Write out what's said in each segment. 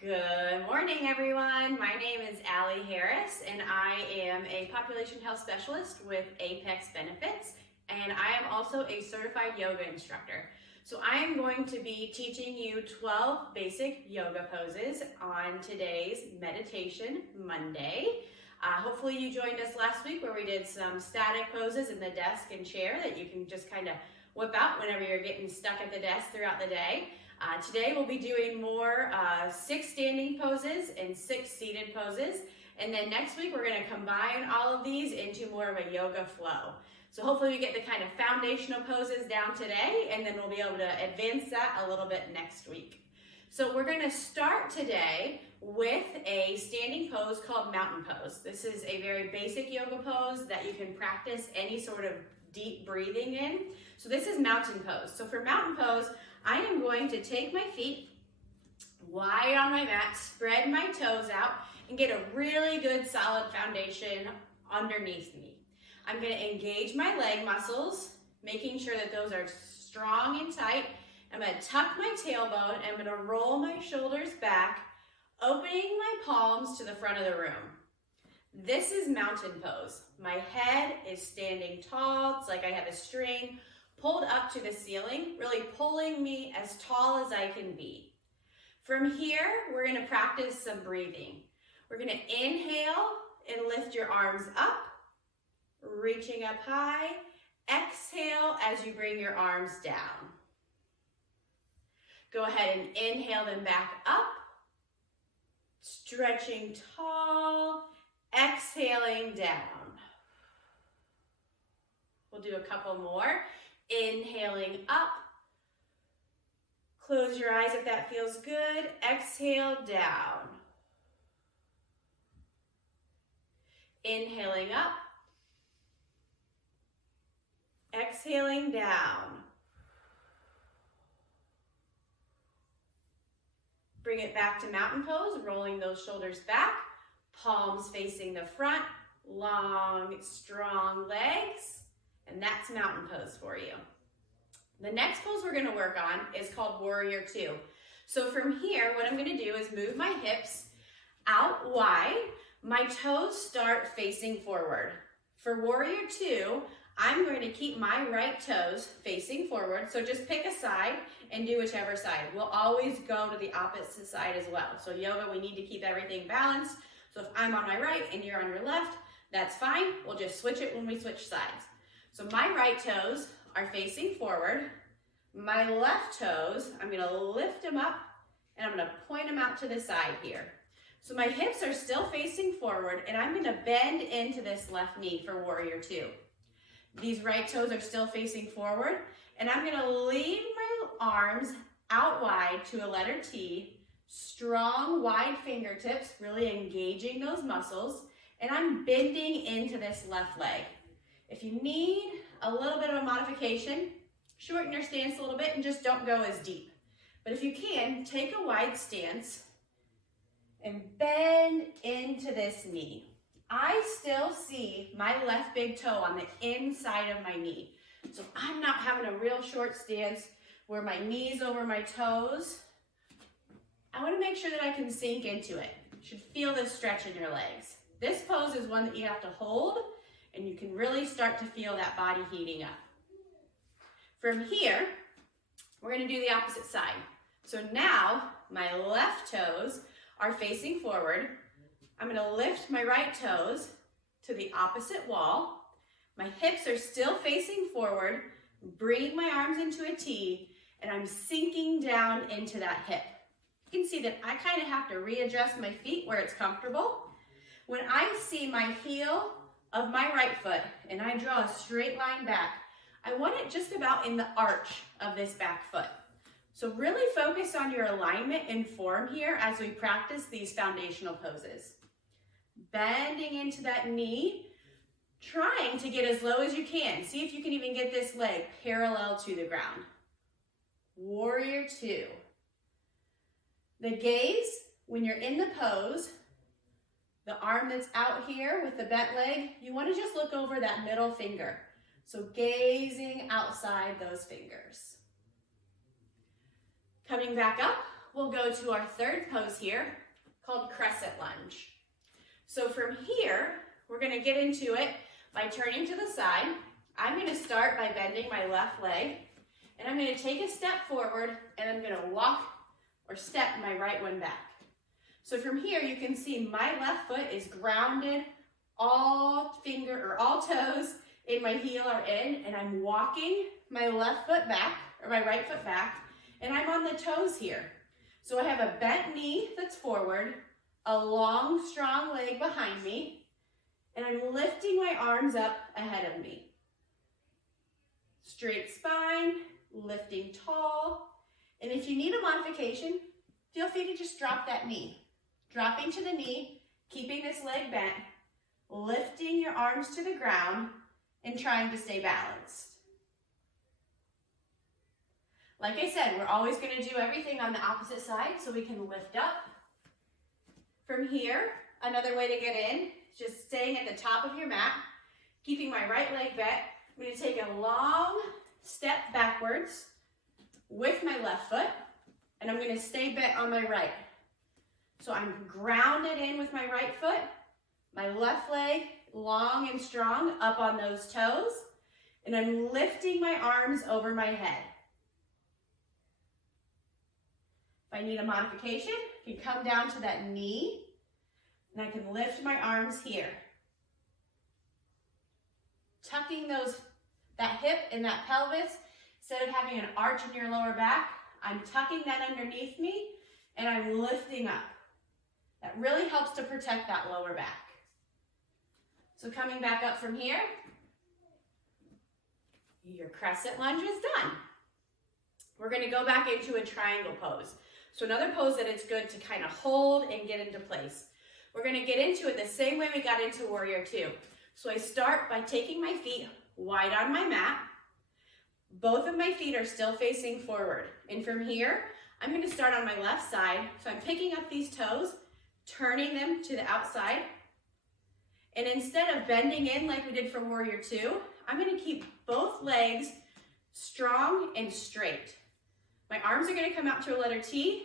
Good morning, everyone. My name is Allie Harris, and I am a population health specialist with Apex Benefits, and I am also a certified yoga instructor. So I am going to be teaching you 12 basic yoga poses on today's Meditation Monday. Hopefully you joined us last week where we did some static poses in the desk and chair that you can just kind of whip out whenever you're getting stuck at the desk throughout the day. Today we'll be doing more 6 standing poses and 6 seated poses. And then next week we're going to combine all of these into more of a yoga flow. So hopefully we get the kind of foundational poses down today, and then we'll be able to advance that a little bit next week. So we're going to start today with a standing pose called mountain pose. This is a very basic yoga pose that you can practice any sort of deep breathing in. So this is mountain pose. So for mountain pose, I am going to take my feet wide on my mat, spread my toes out, and get a really good solid foundation underneath me. I'm going to engage my leg muscles, making sure that those are strong and tight. I'm going to tuck my tailbone, and I'm going to roll my shoulders back, opening my palms to the front of the room. This is mountain pose. My head is standing tall. It's like I have a string pulled up to the ceiling, really pulling me as tall as I can be. From here, we're going to practice some breathing. We're going to inhale and lift your arms up, reaching up high. Exhale as you bring your arms down. Go ahead and inhale them back up, stretching tall, exhaling down. We'll do a couple more. Inhaling up. Close your eyes if that feels good. Exhale down. Inhaling up. Exhaling down. Bring it back to mountain pose, rolling those shoulders back, palms facing the front, long, strong legs. And that's mountain pose for you. The next pose we're going to work on is called Warrior Two. So from here, what I'm going to do is move my hips out wide. My toes start facing forward. For Warrior Two, I'm going to keep my right toes facing forward. So just pick a side and do whichever side. We'll always go to the opposite side as well. So yoga, we need to keep everything balanced. So if I'm on my right and you're on your left, that's fine. We'll just switch it when we switch sides. So my right toes are facing forward. My left toes, I'm going to lift them up and I'm going to point them out to the side here. So my hips are still facing forward, and I'm going to bend into this left knee for Warrior Two. These right toes are still facing forward, and I'm going to leave my arms out wide to a letter T, strong wide fingertips, really engaging those muscles, and I'm bending into this left leg. If you need a little bit of a modification, shorten your stance a little bit and just don't go as deep. But if you can, take a wide stance and bend into this knee. I still see my left big toe on the inside of my knee. So I'm not having a real short stance where my knee's over my toes. I want to make sure that I can sink into it. You should feel this stretch in your legs. This pose is one that you have to hold, and you can really start to feel that body heating up. From here, we're going to do the opposite side. So now my left toes are facing forward. I'm going to lift my right toes to the opposite wall. My hips are still facing forward, bringing my arms into a T, and I'm sinking down into that hip. You can see that I kind of have to readjust my feet where it's comfortable. When I see my heel of my right foot and I draw a straight line back, I want it just about in the arch of this back foot. So really focus on your alignment and form here as we practice these foundational poses. Bending into that knee, trying to get as low as you can. See if you can even get this leg parallel to the ground. Warrior Two. The gaze, when you're in the pose, the arm that's out here with the bent leg, you want to just look over that middle finger. So gazing outside those fingers. Coming back up, we'll go to our third pose here called crescent lunge. So from here, we're going to get into it by turning to the side. I'm going to start by bending my left leg, and I'm going to take a step forward, and I'm going to walk or step my right one back. So from here, you can see my left foot is grounded, all toes in my heel are in, and I'm walking my left foot back, or my right foot back, and I'm on the toes here. So I have a bent knee that's forward, a long, strong leg behind me, and I'm lifting my arms up ahead of me. Straight spine, lifting tall, and if you need a modification, feel free to just drop that knee. Dropping to the knee, keeping this leg bent, lifting your arms to the ground, and trying to stay balanced. Like I said, we're always going to do everything on the opposite side so we can lift up. From here, another way to get in is just staying at the top of your mat, keeping my right leg bent. I'm going to take a long step backwards with my left foot, and I'm going to stay bent on my right. So I'm grounded in with my right foot, my left leg long and strong up on those toes, and I'm lifting my arms over my head. If I need a modification, I can come down to that knee, and I can lift my arms here. Tucking that hip and that pelvis, instead of having an arch in your lower back, I'm tucking that underneath me, and I'm lifting up. That really helps to protect that lower back. So coming back up from here, your crescent lunge is done. We're going to go back into a triangle pose. So another pose that it's good to kind of hold and get into place. We're going to get into it the same way we got into Warrior Two. So I start by taking my feet wide on my mat. Both of my feet are still facing forward. And from here, I'm going to start on my left side. So I'm picking up these toes, turning them to the outside. And instead of bending in like we did for Warrior Two, I'm going to keep both legs strong and straight. My arms are going to come out to a letter T,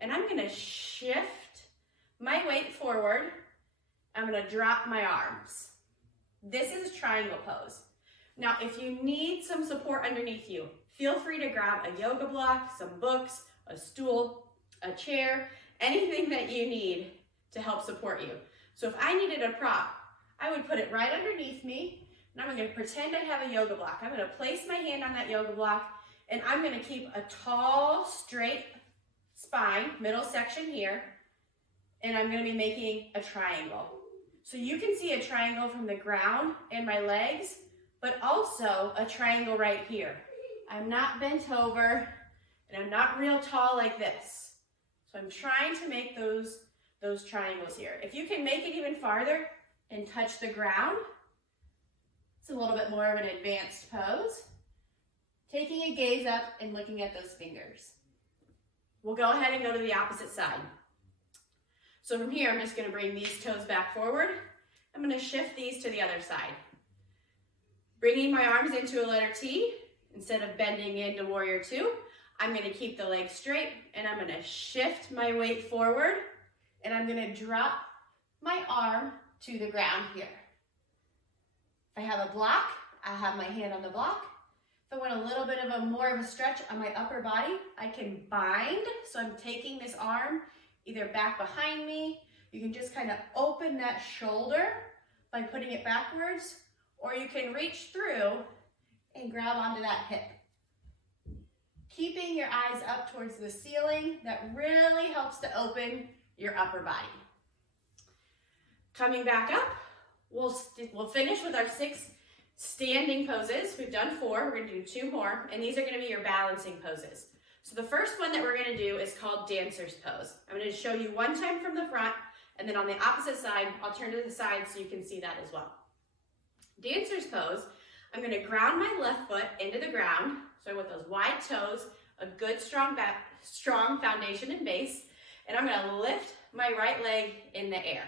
and I'm going to shift my weight forward. I'm going to drop my arms. This is triangle pose. Now, if you need some support underneath you, feel free to grab a yoga block, some books, a stool, a chair, anything that you need to help support you. So if I needed a prop, I would put it right underneath me, and I'm going to pretend I have a yoga block. I'm going to place my hand on that yoga block, and I'm going to keep a tall, straight spine, middle section here, and I'm going to be making a triangle. So you can see a triangle from the ground and my legs, but also a triangle right here. I'm not bent over, and I'm not real tall like this. So I'm trying to make those triangles here. If you can make it even farther and touch the ground, it's a little bit more of an advanced pose. Taking a gaze up and looking at those fingers. We'll go ahead and go to the opposite side. So from here, I'm just going to bring these toes back forward. I'm going to shift these to the other side. Bringing my arms into a letter T, instead of bending into Warrior Two, I'm going to keep the legs straight, and I'm going to shift my weight forward, and I'm going to drop my arm to the ground here. If I have a block, I have my hand on the block. If I want a little bit of more of a stretch on my upper body, I can bind. So I'm taking this arm either back behind me. You can just kind of open that shoulder by putting it backwards, or you can reach through and grab onto that hip. Keeping your eyes up towards the ceiling, that really helps to open your upper body. Coming back up, we'll finish with our 6 standing poses. We've done 4, we're going to do 2 more, and these are going to be your balancing poses. So the first one that we're going to do is called dancer's pose. I'm going to show you one time from the front, and then on the opposite side, I'll turn to the side so you can see that as well. Dancer's pose, I'm going to ground my left foot into the ground, so with those wide toes, a good strong foundation and base, and I'm going to lift my right leg in the air.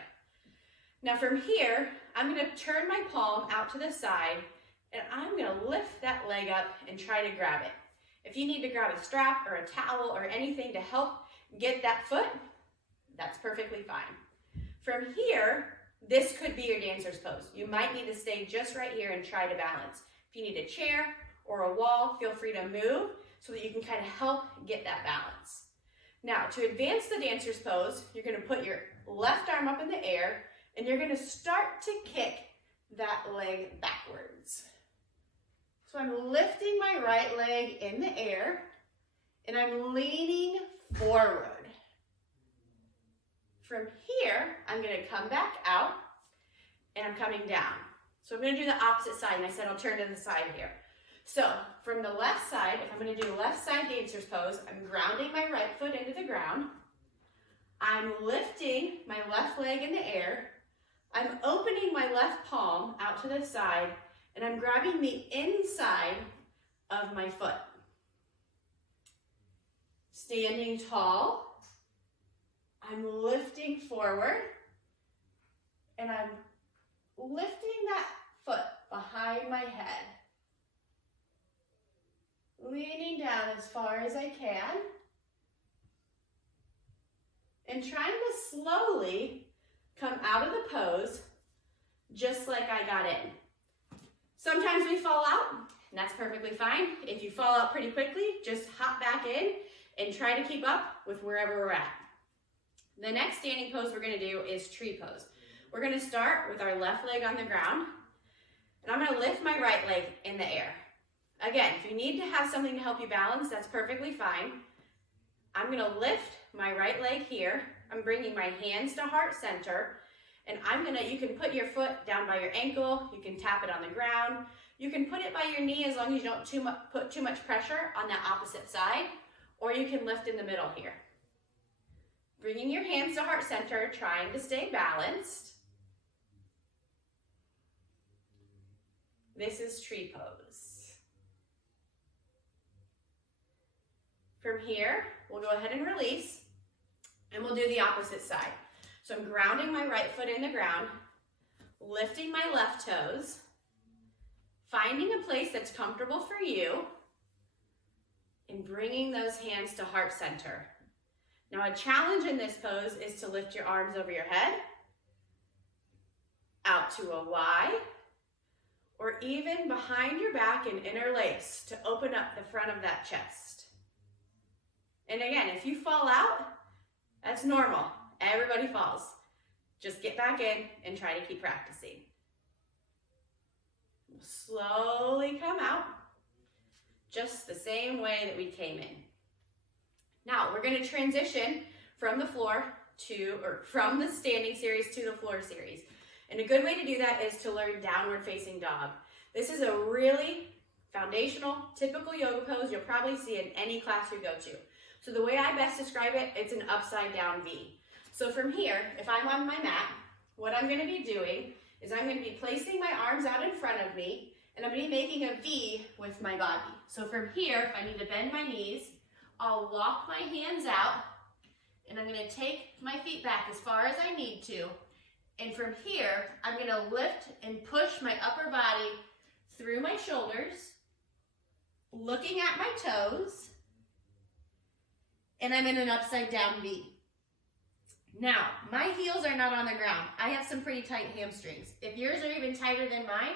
Now from here, I'm going to turn my palm out to the side, and I'm going to lift that leg up and try to grab it. If you need to grab a strap or a towel or anything to help get that foot, that's perfectly fine. From here, this could be your dancer's pose. You might need to stay just right here and try to balance. If you need a chair or a wall, feel free to move so that you can kind of help get that balance. Now, to advance the dancer's pose, you're going to put your left arm up in the air and you're going to start to kick that leg backwards. So I'm lifting my right leg in the air and I'm leaning forward. From here, I'm going to come back out and I'm coming down. So I'm going to do the opposite side, and I said I'll turn to the side here. So from the left side, if I'm going to do left side dancer's pose, I'm grounding my right foot into the ground. I'm lifting my left leg in the air. I'm opening my left palm out to the side, and I'm grabbing the inside of my foot. Standing tall. I'm lifting forward, and I'm lifting that foot behind my head. Leaning down as far as I can, and trying to slowly come out of the pose just like I got in. Sometimes we fall out, and that's perfectly fine. If you fall out pretty quickly, just hop back in and try to keep up with wherever we're at. The next standing pose we're going to do is tree pose. We're going to start with our left leg on the ground, and I'm going to lift my right leg in the air. Again, if you need to have something to help you balance, that's perfectly fine. I'm going to lift my right leg here. I'm bringing my hands to heart center, and you can put your foot down by your ankle, you can tap it on the ground, you can put it by your knee as long as you don't put too much pressure on that opposite side, or you can lift in the middle here. Bringing your hands to heart center, trying to stay balanced. This is tree pose. From here, we'll go ahead and release, and we'll do the opposite side. So I'm grounding my right foot in the ground, lifting my left toes, finding a place that's comfortable for you, and bringing those hands to heart center. Now, a challenge in this pose is to lift your arms over your head, out to a Y, or even behind your back and interlace to open up the front of that chest. And again, if you fall out, that's normal. Everybody falls. Just get back in and try to keep practicing. Slowly come out, just the same way that we came in. Now, we're going to transition from the floor from the standing series to the floor series. And a good way to do that is to learn downward facing dog. This is a really foundational, typical yoga pose you'll probably see in any class you go to. So the way I best describe it, it's an upside down V. So from here, if I'm on my mat, what I'm going to be doing is I'm going to be placing my arms out in front of me, and I'm going to be making a V with my body. So from here, if I need to bend my knees, I'll walk my hands out, and I'm going to take my feet back as far as I need to. And from here, I'm going to lift and push my upper body through my shoulders, looking at my toes, and I'm in an upside down V. Now, my heels are not on the ground. I have some pretty tight hamstrings. If yours are even tighter than mine,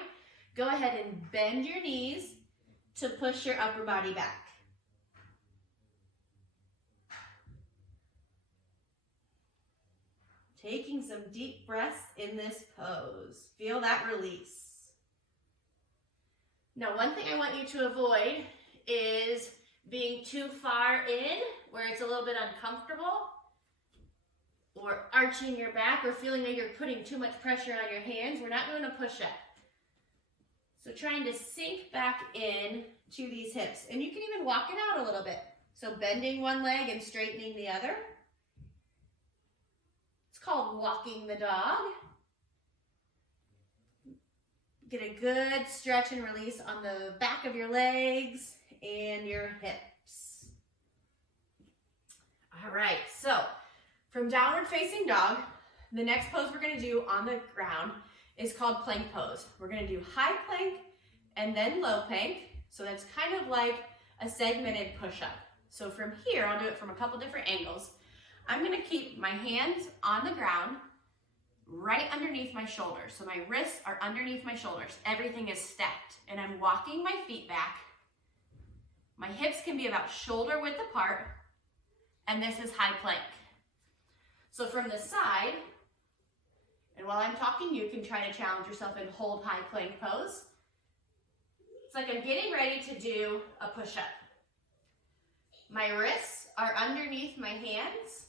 go ahead and bend your knees to push your upper body back. Taking some deep breaths in this pose. Feel that release. Now, one thing I want you to avoid is being too far in where it's a little bit uncomfortable, or arching your back, or feeling like you're putting too much pressure on your hands. We're not doing a push-up. So trying to sink back in to these hips. And you can even walk it out a little bit. So bending one leg and straightening the other. It's called walking the dog. Get a good stretch and release on the back of your legs and your hips. All right, so from downward facing dog, the next pose we're going to do on the ground is called plank pose. We're going to do high plank and then low plank. So that's kind of like a segmented push-up. So from here, I'll do it from a couple different angles. I'm gonna keep my hands on the ground right underneath my shoulders. So my wrists are underneath my shoulders. Everything is stacked. And I'm walking my feet back. My hips can be about shoulder width apart. And this is high plank. So from the side, and while I'm talking, you can try to challenge yourself and hold high plank pose. It's like I'm getting ready to do a push-up. My wrists are underneath my hands.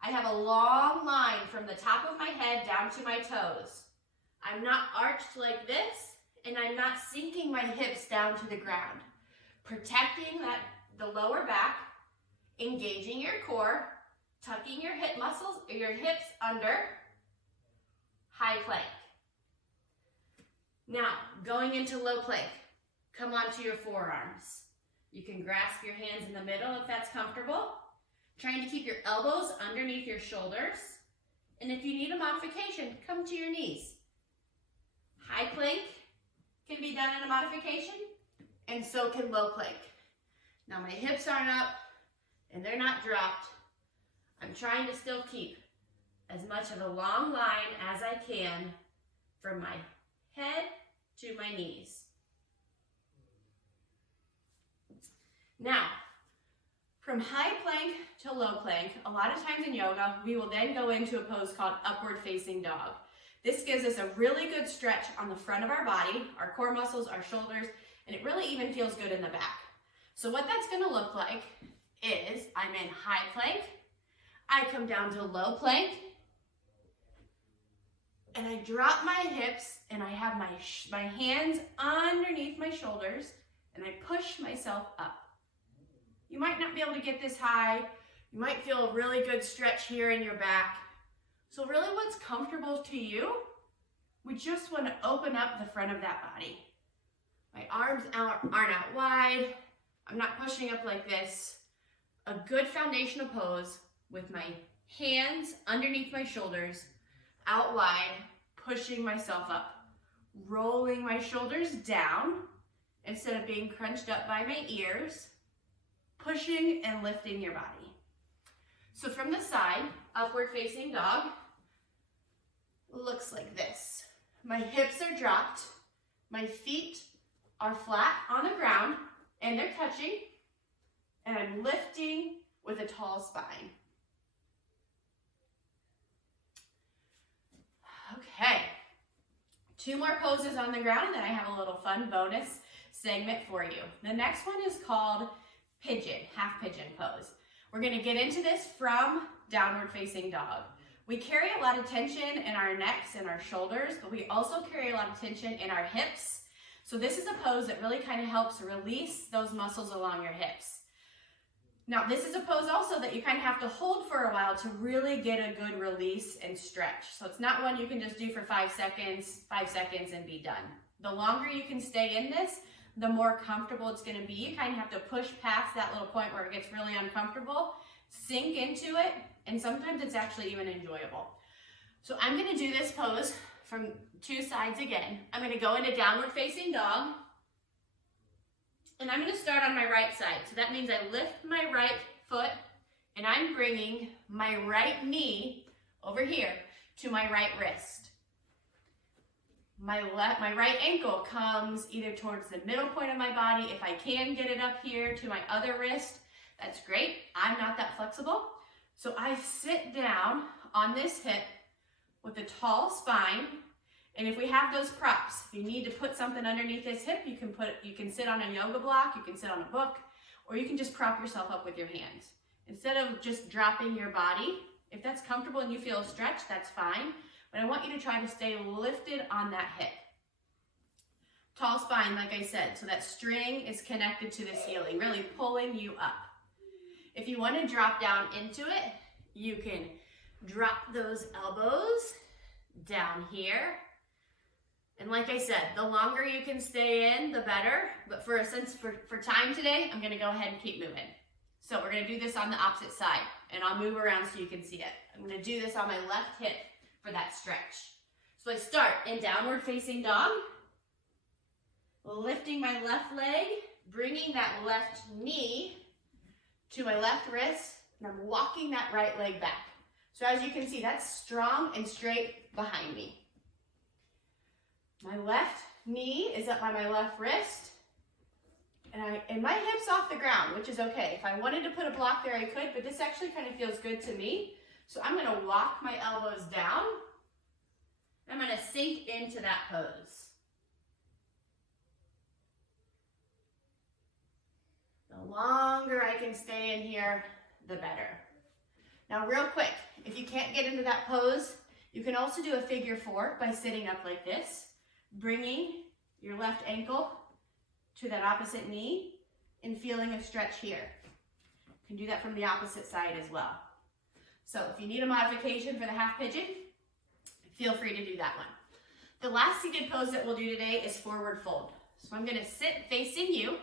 I have a long line from the top of my head down to my toes. I'm not arched like this, and I'm not sinking my hips down to the ground. Protecting the lower back, engaging your core, tucking your hip muscles, or your hips under, high plank. Now, going into low plank, come onto your forearms. You can grasp your hands in the middle if that's comfortable. Trying to keep your elbows underneath your shoulders. And if you need a modification, come to your knees. High plank can be done in a modification, and so can low plank. Now my hips aren't up, and they're not dropped. I'm trying to still keep as much of a long line as I can from my head to my knees. Now, from high plank to low plank, a lot of times in yoga, we will then go into a pose called upward facing dog. This gives us a really good stretch on the front of our body, our core muscles, our shoulders, and it really even feels good in the back. So what that's gonna look like is I'm in high plank, I come down to low plank, and I drop my hips, and I have my hands underneath my shoulders, and I push myself up. You might not be able to get this high. You might feel a really good stretch here in your back. So really what's comfortable to you, we just want to open up the front of that body. My arms aren't out wide. I'm not pushing up like this. A good foundational pose with my hands underneath my shoulders, out wide, pushing myself up, rolling my shoulders down instead of being crunched up by my ears, pushing and lifting your body. So from the side, upward facing dog looks like this. My hips are dropped, my feet are flat on the ground and they're touching, and I'm lifting with a tall spine. Okay, 2 more poses on the ground, and then I have a little fun bonus segment for you. The next one is called pigeon, half pigeon pose. We're gonna get into this from downward facing dog. We carry a lot of tension in our necks and our shoulders, but we also carry a lot of tension in our hips. So this is a pose that really kind of helps release those muscles along your hips. Now this is a pose also that you kind of have to hold for a while to really get a good release and stretch. So it's not one you can just do for 5 seconds and be done. The longer you can stay in this, the more comfortable it's gonna be. You kind of have to push past that little point where it gets really uncomfortable, sink into it, and sometimes it's actually even enjoyable. So I'm gonna do this pose from 2 sides again. I'm gonna go into downward facing dog, and I'm gonna start on my right side. So that means I lift my right foot, and I'm bringing my right knee over here to my right wrist. My right ankle comes either towards the middle point of my body. If I can get it up here to my other wrist, that's great. I'm not that flexible. So I sit down on this hip with a tall spine. And if we have those props, if you need to put something underneath this hip, you can sit on a yoga block, you can sit on a book, or you can just prop yourself up with your hands. Instead of just dropping your body, if that's comfortable and you feel a stretch, that's fine. But I want you to try to stay lifted on that hip. Tall spine, like I said, so that string is connected to the ceiling, really pulling you up. If you want to drop down into it, you can drop those elbows down here. And like I said, the longer you can stay in, the better. But for time today, I'm going to go ahead and keep moving. So we're going to do this on the opposite side, and I'll move around so you can see it. I'm going to do this on my left hip for that stretch. So I start in downward facing dog, lifting my left leg, bringing that left knee to my left wrist, and I'm walking that right leg back. So as you can see, that's strong and straight behind me. My left knee is up by my left wrist, and my hip's off the ground, which is okay. If I wanted to put a block there, I could, but this actually kind of feels good to me. So I'm gonna walk my elbows down. I'm gonna sink into that pose. The longer I can stay in here, the better. Now real quick, if you can't get into that pose, you can also do a figure 4 by sitting up like this, bringing your left ankle to that opposite knee and feeling a stretch here. You can do that from the opposite side as well. So if you need a modification for the half pigeon, feel free to do that one. The last seated pose that we'll do today is forward fold. So I'm gonna sit facing you,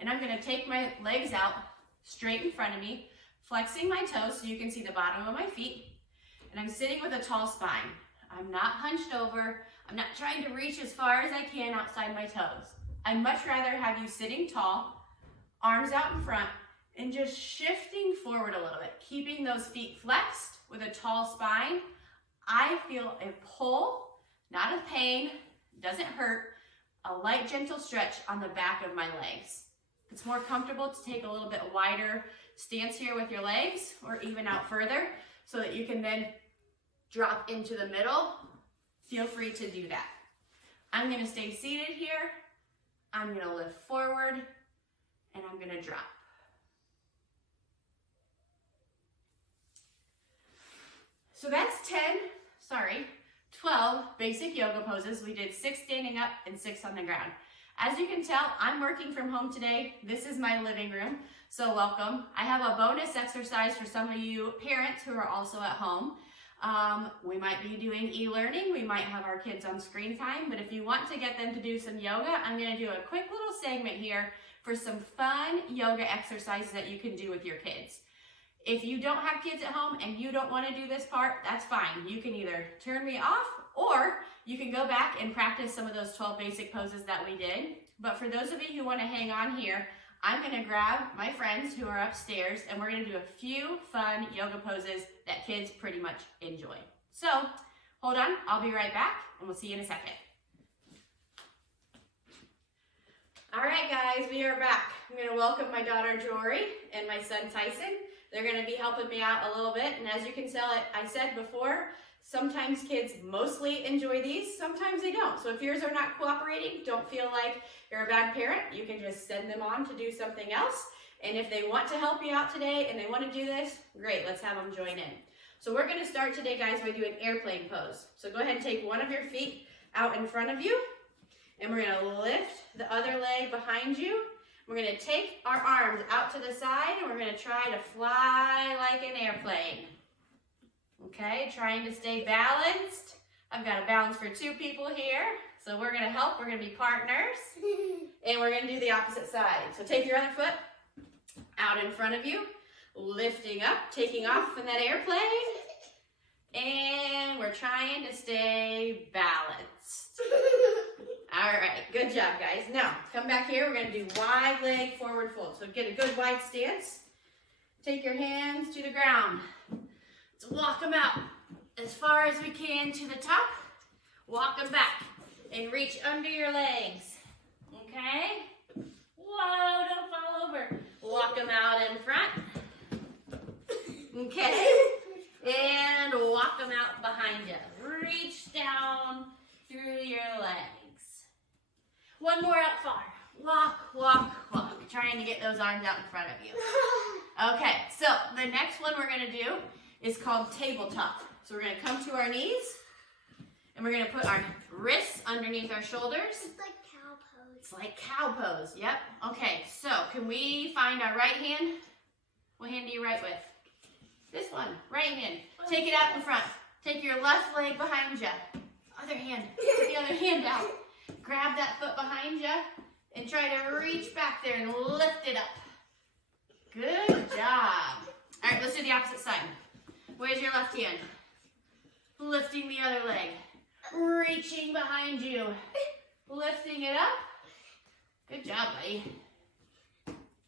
and I'm gonna take my legs out straight in front of me, flexing my toes so you can see the bottom of my feet, and I'm sitting with a tall spine. I'm not hunched over. I'm not trying to reach as far as I can outside my toes. I'd much rather have you sitting tall, arms out in front, and just shifting forward a little bit, keeping those feet flexed with a tall spine. I feel a pull, not a pain, doesn't hurt, a light gentle stretch on the back of my legs. It's more comfortable to take a little bit wider stance here with your legs, or even out further, so that you can then drop into the middle. Feel free to do that. I'm gonna stay seated here. I'm gonna lift forward, and I'm gonna drop. So that's 12 basic yoga poses. We did 6 standing up and 6 on the ground. As you can tell, I'm working from home today. This is my living room, so welcome. I have a bonus exercise for some of you parents who are also at home. We might be doing e-learning. We might have our kids on screen time, but if you want to get them to do some yoga, I'm gonna do a quick little segment here for some fun yoga exercises that you can do with your kids. If you don't have kids at home and you don't want to do this part, that's fine. You can either turn me off, or you can go back and practice some of those 12 basic poses that we did. But for those of you who want to hang on here, I'm going to grab my friends who are upstairs, and we're going to do a few fun yoga poses that kids pretty much enjoy. So hold on, I'll be right back, and we'll see you in a second. All right, guys, we are back. I'm going to welcome my daughter Jory and my son Tyson. They're going to be helping me out a little bit, and as you can tell, I said before, sometimes kids mostly enjoy these, sometimes they don't. So if yours are not cooperating, don't feel like you're a bad parent. You can just send them on to do something else, and if they want to help you out today and they want to do this, great, let's have them join in. So we're going to start today, guys, by doing airplane pose. So go ahead and take one of your feet out in front of you, and we're going to lift the other leg behind you. We're going to take our arms out to the side, and we're going to try to fly like an airplane. Okay, trying to stay balanced. I've got a balance for 2 people here, so we're going to help. We're going to be partners, and we're going to do the opposite side. So take your other foot out in front of you, lifting up, taking off in that airplane, and we're trying to stay balanced. All right, good job, guys. Now, come back here. We're going to do wide leg forward fold. So get a good wide stance. Take your hands to the ground. Let's walk them out as far as we can to the top. Walk them back and reach under your legs. Okay? Whoa, don't fall over. Walk them out in front. Okay? And walk them out behind you. Reach down through your legs. One more out far. Walk, walk, walk. Trying to get those arms out in front of you. Okay, so the next one we're going to do is called tabletop. So we're going to come to our knees, and we're going to put our wrists underneath our shoulders. It's like cow pose. It's like cow pose, yep. Okay, so can we find our right hand? What hand do you write with? This one, right hand. Take it out in front. Take your left leg behind you. Other hand, take the other hand out. Grab that foot behind you and try to reach back there and lift it up. Good job. All right, let's do the opposite side. Where's your left hand? Lifting the other leg. Reaching behind you. Lifting it up. Good job, buddy.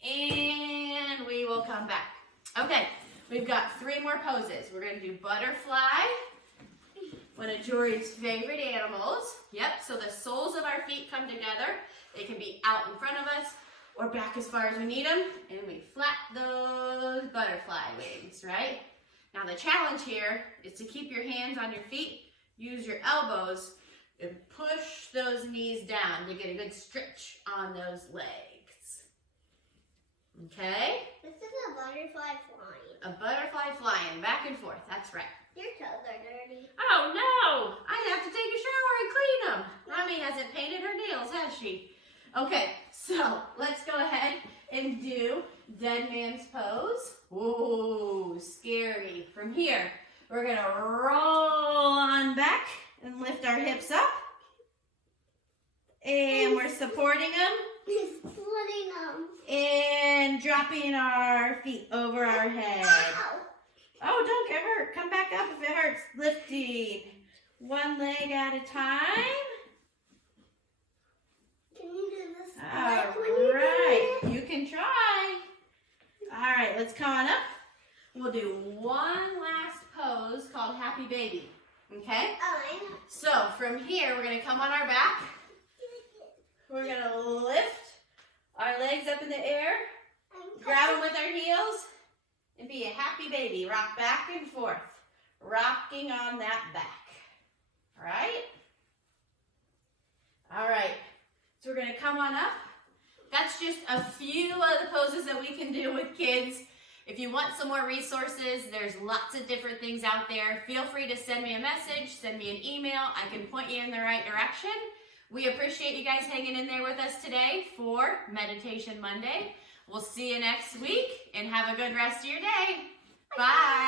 And we will come back. Okay, We've got 3 more poses. We're gonna do butterfly, one of Jory's favorite animals. Yep, so the soles of our feet come together. They can be out in front of us or back as far as we need them. And we flap those butterfly wings, right? Now the challenge here is to keep your hands on your feet, use your elbows, and push those knees down to get a good stretch on those legs. Okay? This is a butterfly flying. A butterfly flying back and forth, that's right. Your toes are dirty. Oh no! I have to take a shower and clean them. Mommy hasn't painted her nails, has she? Okay, so let's go ahead and do dead man's pose. Whoa, scary. From here, we're gonna roll on back and lift our hips up. And we're supporting them. Splitting them. And dropping our feet over our head. Ow. Oh, don't get hurt. Come back up if it hurts. Lifting one leg at a time. Can you do this? All right. You can try. All right, let's come on up. We'll do one last pose called Happy Baby. Okay? So from here, we're going to come on our back. We're going to lift our legs up in the air. Grab them with our heels. And be a happy baby. Rock back and forth. Rocking on that back. All right? All right. So we're going to come on up. That's just a few of the poses that we can do with kids. If you want some more resources, there's lots of different things out there. Feel free to send me a message, send me an email. I can point you in the right direction. We appreciate you guys hanging in there with us today for Meditation Monday. We'll see you next week and have a good rest of your day. Bye.